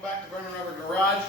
Welcome back to Burning Rubber Garage.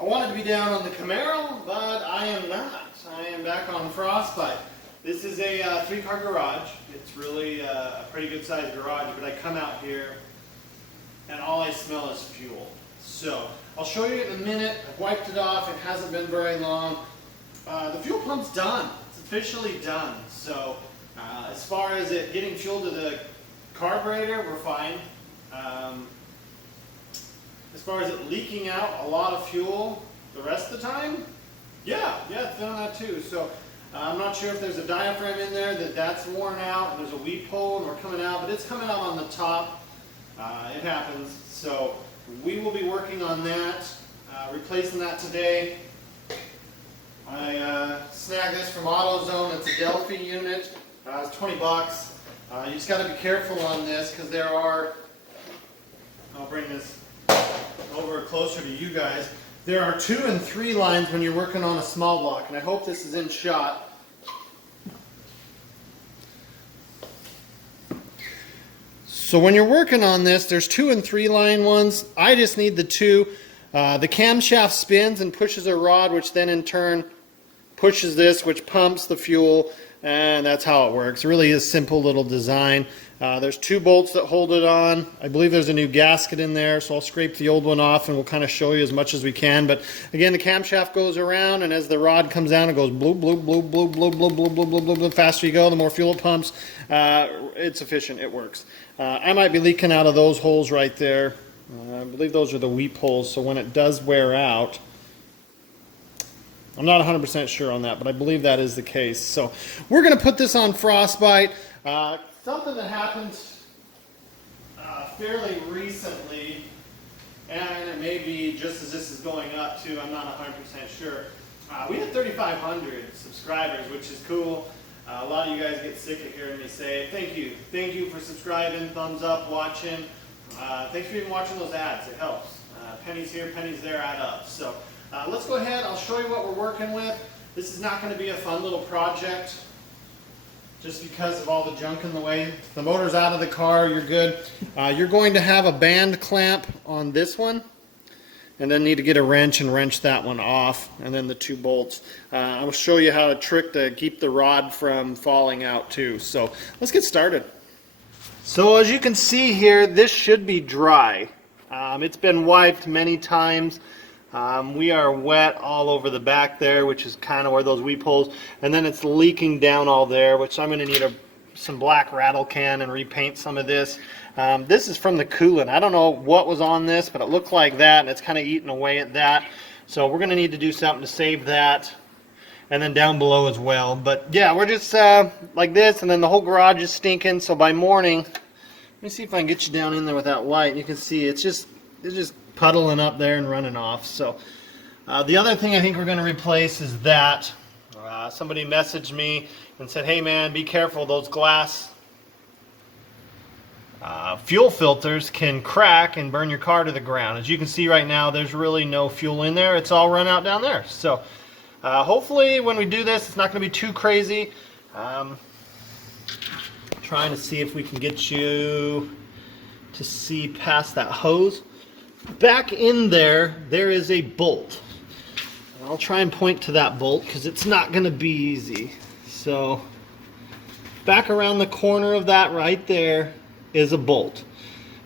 I wanted to be down on the Camaro, but I am not. I am back on Frostbite. This is a 3-car garage. It's really a pretty good sized garage, but I come out here and all I smell is fuel. So I'll show you in a minute. I've wiped it off. It hasn't been very long. The fuel pump's done. It's officially done. So as far as it getting fuel to the carburetor, we're fine. As far as it leaking out a lot of fuel the rest of the time, yeah, it's done that too. So I'm not sure if there's a diaphragm in there that's worn out, and there's a weep hole and we're coming out, but it's coming out on the top. It happens. So we will be working on that, replacing that today. I snagged this from AutoZone. It's a Delphi unit. It's 20 bucks. You just got to be careful on this because there are, I'll bring this over closer to you guys. There are 2 and 3 lines when you're working on a small block, and I hope this is in shot. So when you're working on this, there's 2 and 3 line ones. I just need the 2. The camshaft spins and pushes a rod, which then in turn pushes this, which pumps the fuel, and that's how it works. It really is simple little design. There's 2 bolts that hold it on. I believe there's a new gasket in there, so I'll scrape the old one off and we'll kind of show you as much as we can. But again, the camshaft goes around, and as the rod comes down, it goes bloop, bloop, bloop, bloop, bloop, bloop, bloop, bloop, bloop, bloop. The faster you go, the more fuel it pumps. It's efficient, it works. I might be leaking out of those holes right there. I believe those are the weep holes, so when it does wear out, I'm not 100% sure on that, but I believe that is the case. So we're going to put this on Frostbite. Something that happened fairly recently, and it may be just as this is going up too, I'm not 100% sure. We had 3,500 subscribers, which is cool. A lot of you guys get sick of hearing me say it. Thank you. Thank you for subscribing, thumbs up, watching. Thanks for even watching those ads. It helps. Pennies here, pennies there add up. So let's go ahead. I'll show you what we're working with. This is not going to be a fun little project just because of all the junk in the way. If the motor's out of the car, you're good. You're going to have a band clamp on this one, and then need to get a wrench and wrench that one off, and then the 2 bolts. I will show you how to trick to keep the rod from falling out too. So let's get started. So as you can see here, this should be dry. It's been wiped many times. We are wet all over the back there, which is kind of where those weep holes, and then it's leaking down all there, which I'm going to need some black rattle can and repaint some of this. This is from the coolant. I don't know what was on this, but it looked like that, and it's kind of eating away at that. So we're going to need to do something to save that, and then down below as well. But yeah, we're just like this, and then the whole garage is stinking. So by morning, let me see if I can get you down in there with that light. You can see it's just puddling up there and running off. So the other thing I think we're going to replace is that. Somebody messaged me and said, hey man, be careful, those glass fuel filters can crack and burn your car to the ground. As you can see right now, there's really no fuel in there. It's all run out down there. So hopefully when we do this, it's not going to be too crazy. Trying to see if we can get you to see past that hose. Back in there, there is a bolt. And I'll try and point to that bolt because it's not going to be easy. So back around the corner of that right there is a bolt.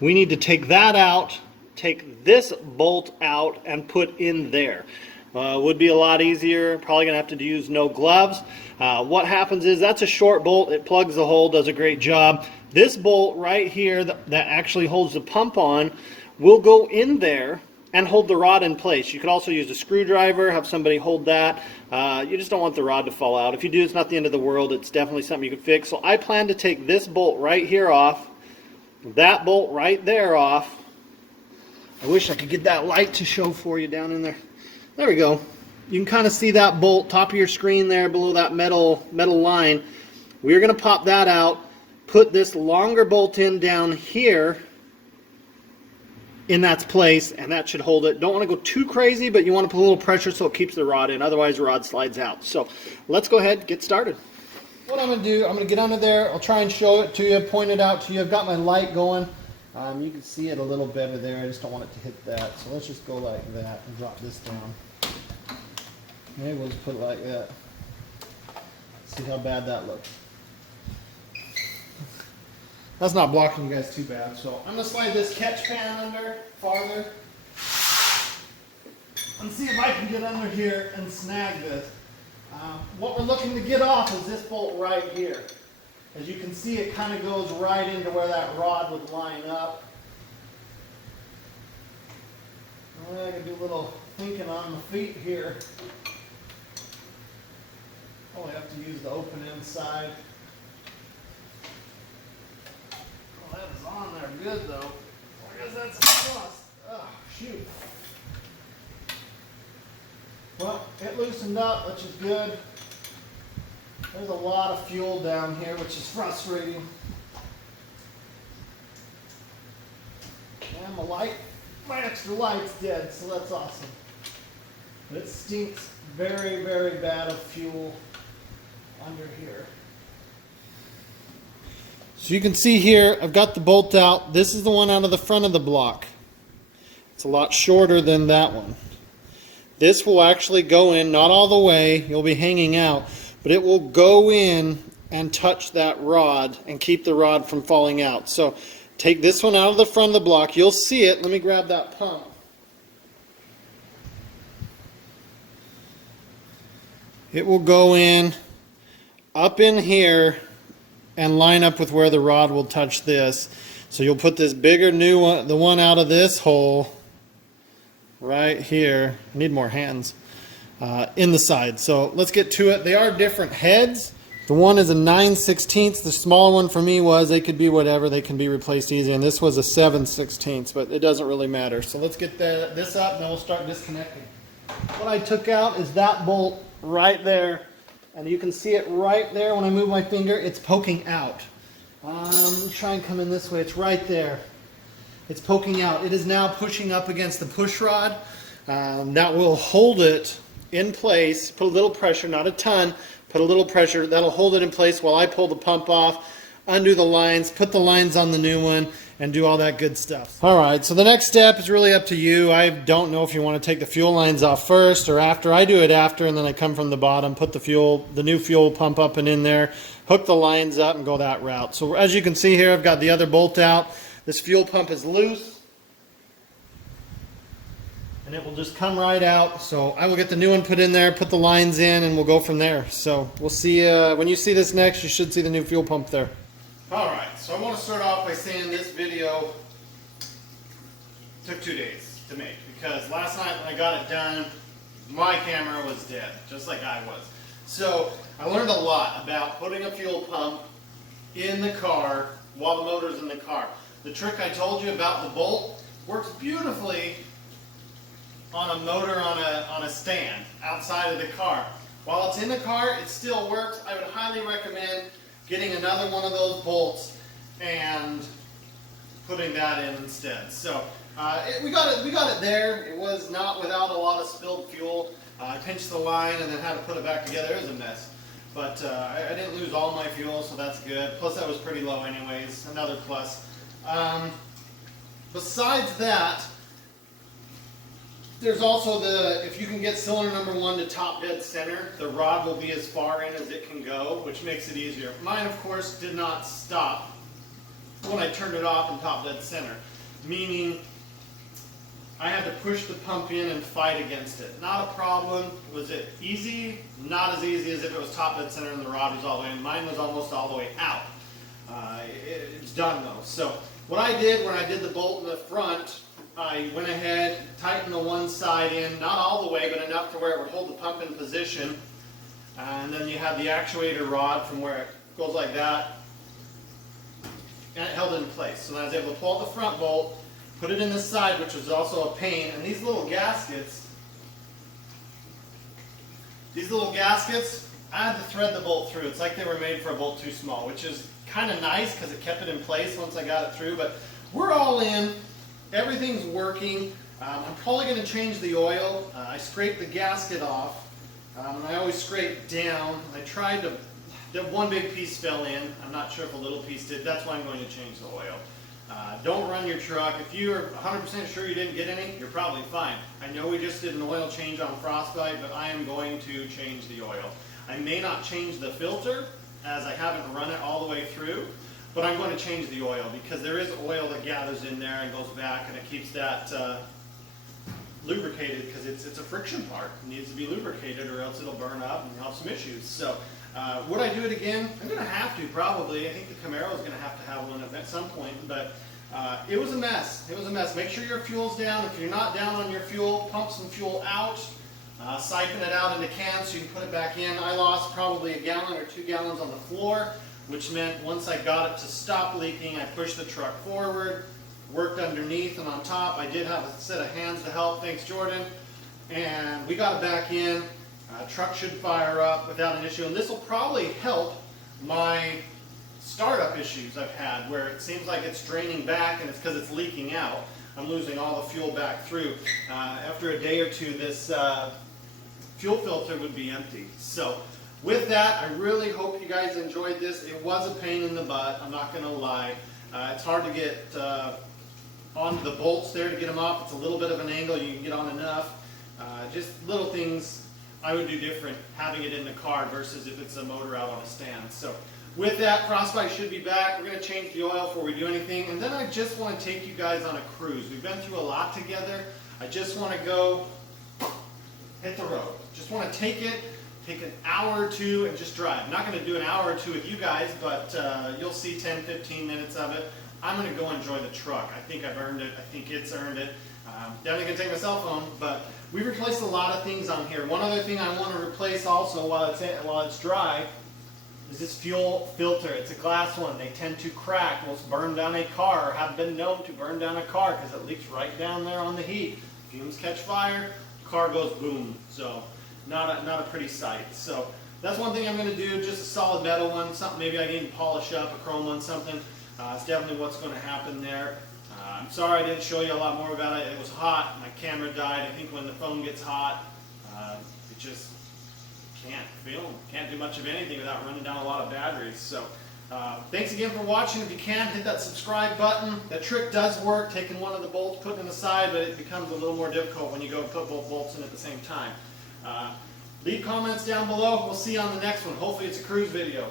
We need to take that out, take this bolt out, and put in there. Would be a lot easier. Probably going to have to use no gloves. What happens is that's a short bolt. It plugs the hole, does a great job. This bolt right here that actually holds the pump on will go in there and hold the rod in place. You could also use a screwdriver, have somebody hold that. You just don't want the rod to fall out. If you do, it's not the end of the world. It's definitely something you can fix. So I plan to take this bolt right here off, that bolt right there off. I wish I could get that light to show for you down in there. There we go. You can kind of see that bolt, top of your screen there below that metal line. We're going to pop that out, put this longer bolt in down here in that place, and that should hold it. Don't want to go too crazy, but you want to put a little pressure so it keeps the rod in. Otherwise, the rod slides out. So let's go ahead and get started. What I'm going to do, I'm going to get under there. I'll try and show it to you, point it out to you. I've got my light going. You can see it a little better there. I just don't want it to hit that. So let's just go like that and drop this down. Maybe we'll just put it like that. See how bad that looks. That's not blocking you guys too bad. So I'm going to slide this catch pan under farther and see if I can get under here and snag this. What we're looking to get off is this bolt right here. As you can see, it kind of goes right into where that rod would line up. I can do a little thinking on the feet here. Only have to use the open inside. Oh, that is on there good though. I guess that's a plus. Oh, shoot. Well, it loosened up, which is good. There's a lot of fuel down here, which is frustrating. And my extra light's dead, so that's awesome. But it stinks very, very bad of fuel under here. So you can see here, I've got the bolt out. This is the one out of the front of the block. It's a lot shorter than that one. This will actually go in, not all the way, you'll be hanging out, but it will go in and touch that rod and keep the rod from falling out. So take this one out of the front of the block. You'll see it. Let me grab that pump. It will go in up in here and line up with where the rod will touch this. So you'll put this bigger new one, the one out of this hole right here. I need more hands. In the side. So let's get to it. They are different heads. The one is a 9/16. The smaller one for me was, they could be whatever, they can be replaced easy, and this was a 7/16, but it doesn't really matter. So let's get this up and then we'll start disconnecting. What I took out is that bolt right there, and you can see it right there. When I move my finger, it's poking out. Let me try and come in this way. It's right there. It's poking out. It is now pushing up against the push rod. That will hold it in place. Put a little pressure, not a ton, put a little pressure. That'll hold it in place while I pull the pump off, undo the lines, put the lines on the new one, and do all that good stuff. Alright, so the next step is really up to you. I don't know if you want to take the fuel lines off first or after. I do it after, and then I come from the bottom, put the new fuel pump up and in there, hook the lines up, and go that route. So as you can see here, I've got the other bolt out. This fuel pump is loose, and it will just come right out. So I will get the new one put in there, put the lines in, and we'll go from there. So we'll see, when you see this next, you should see the new fuel pump there. Alright, so I want to start off by saying this video took 2 days to make, because last night when I got it done, my camera was dead, just like I was. So I learned a lot about putting a fuel pump in the car while the motor's in the car. The trick I told you about the bolt works beautifully on a motor on a stand outside of the car. While it's in the car, it still works. I would highly recommend getting another one of those bolts and putting that in instead. So we got it there. It was not without a lot of spilled fuel. I pinched the line and then had to put it back together. It was a mess. But I didn't lose all my fuel, so that's good. Plus that was pretty low anyways, another plus. Besides that, there's also if you can get cylinder number 1 to top dead center, the rod will be as far in as it can go, which makes it easier. Mine, of course, did not stop when I turned it off and top dead center, meaning I had to push the pump in and fight against it. Not a problem. Was it easy? Not as easy as if it was top dead center and the rod was all the way in. Mine was almost all the way out. It's done though. So what I did when I did the bolt in the front, I went ahead, tightened the one side in, not all the way, but enough to where it would hold the pump in position. And then you have the actuator rod from where it goes like that, and it held it in place. So then I was able to pull out the front bolt, put it in the side, which was also a pain. And these little gaskets, I had to thread the bolt through. It's like they were made for a bolt too small, which is kind of nice because it kept it in place once I got it through. But we're all in. Everything's working. I'm probably going to change the oil. I scraped the gasket off, and I always scrape down. I tried to, one big piece fell in. I'm not sure if a little piece did. That's why I'm going to change the oil. Don't run your truck. If you're 100% sure you didn't get any, you're probably fine. I know we just did an oil change on Frostbite, but I am going to change the oil. I may not change the filter, as I haven't run it all the way through, but I'm going to change the oil because there is oil that gathers in there and goes back, and it keeps that lubricated, because it's a friction part. It needs to be lubricated or else it'll burn up and you'll have some issues. So would I do it again? I'm going to have to, probably. I think the Camaro is going to have one at some point, but it was a mess. It was a mess. Make sure your fuel's down. If you're not down on your fuel, pump some fuel out. Siphon it out into cans so you can put it back in. I lost probably 1 gallon or 2 gallons on the floor, which meant once I got it to stop leaking, I pushed the truck forward, worked underneath and on top. I did have a set of hands to help, thanks Jordan, and we got it back in. Truck should fire up without an issue, and this will probably help my startup issues I've had, where it seems like it's draining back and it's because it's leaking out. I'm losing all the fuel back through. After a day or two, this fuel filter would be empty. So with that, I really hope you guys enjoyed this. It was a pain in the butt, I'm not going to lie. It's hard to get onto the bolts there to get them off. It's a little bit of an angle, you can get on enough. Just little things I would do different having it in the car versus if it's a motor out on a stand. So with that, Frostbite should be back. We're going to change the oil before we do anything. And then I just want to take you guys on a cruise. We've been through a lot together. I just want to go hit the road. Just want to take an hour or two and just drive. I'm not going to do an hour or two with you guys, but you'll see 10, 15 minutes of it. I'm going to go enjoy the truck. I think I've earned it. I think it's earned it. Definitely going to take my cell phone, but we've replaced a lot of things on here. One other thing I want to replace also while it's dry is this fuel filter. It's a glass one. They tend to crack, will burn down a car, or have been known to burn down a car because it leaks right down there on the heat. Fumes catch fire, car goes boom. So not a pretty sight. So that's one thing I'm going to do, just a solid metal one, something maybe I need to polish up, a chrome one, something. It's definitely what's going to happen there. I'm sorry I didn't show you a lot more about it. It was hot. My camera died. I think when the phone gets hot, it just can't film. Can't do much of anything without running down a lot of batteries. So thanks again for watching. If you can, hit that subscribe button. That trick does work, taking one of the bolts, putting it aside, but it becomes a little more difficult when you go put both bolts in at the same time. Leave comments down below. We'll see you on the next one. Hopefully it's a cruise video.